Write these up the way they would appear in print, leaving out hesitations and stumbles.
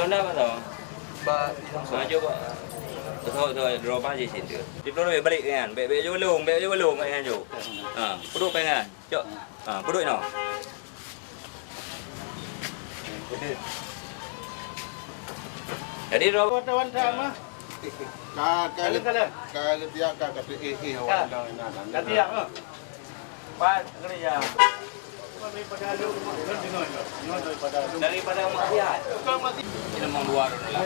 Pion dah pasal. Coba. Thôi rồi ba gì xin được. Tiếp đó về balik kan. Bek jo belum kan jo. Puduk pengen. Cok. Puduk no. Jadi ro Tawan sama. Tiap kata awak dah Tiap. Pak kerja. Daripada maksiat. Ini mau luar lah.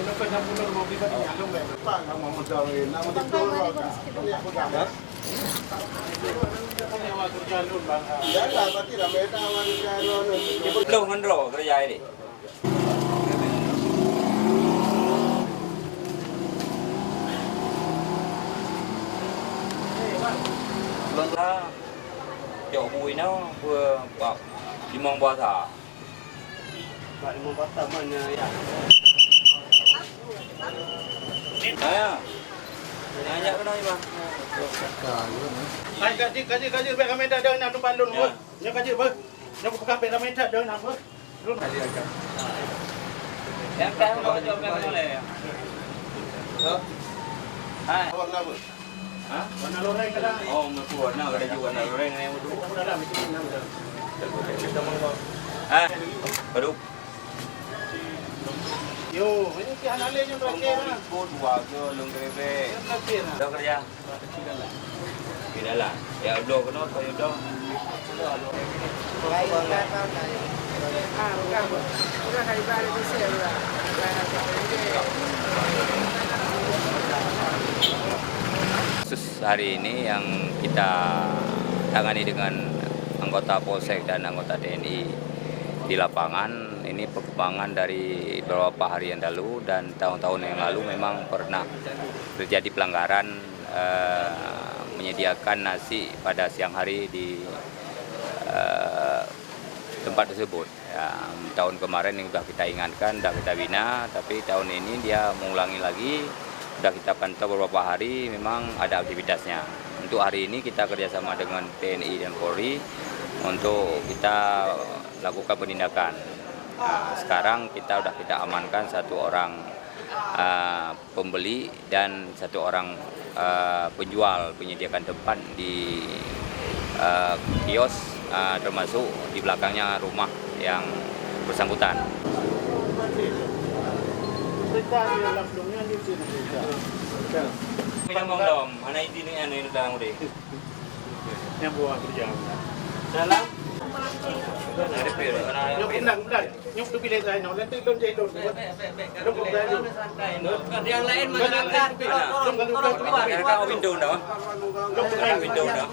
Belum kan ro kerja ini. Vâng là chỗ bùi nó vừa bọc đi mong bò thả Vậy muốn bắt tầm anh đấy à nhớ cái đó mà Ay kaji be kami dah dah nak bandun pun. Ya kaji ber. Nak buka be kami dah dah nak ber. em cái không có cho em có lệ hai hả Mana loreng kada. oh mà của nào cái đây juga nào rồi anh em tu Dah mesti nak dah. baru Yo, ini ki anak le yang không terakhir có lah. cô dua ke lung kerebe đâu kerja tidak lah ya udah kena saya udah Kasus hari ini yang kita tangani dengan anggota Polsek dan anggota TNI di lapangan ini perkembangan dari beberapa hari yang lalu dan tahun-tahun yang lalu memang pernah terjadi pelanggaran menyediakan nasi pada siang hari di tempat tersebut. Ya, tahun kemarin yang sudah kita ingatkan, sudah kita bina, tapi tahun ini dia mengulangi lagi. Sudah kita pantau beberapa hari memang ada aktivitasnya. Untuk hari ini kita kerjasama dengan TNI dan Polri untuk kita lakukan penindakan. Nah, sekarang kita sudah kita amankan satu orang pembeli dan satu orang penjual penyediakan tempat di kios termasuk di belakangnya rumah yang bersangkutan. Pinamong dom, mana ini ini dalam udah. Yang buat kerja. Dalam. Ada pil, ada Nyok pil. benar. Nyok tu pilih saya, nak nanti don jahit don. Yang lain masyarakat. Mereka window dah. Window dah.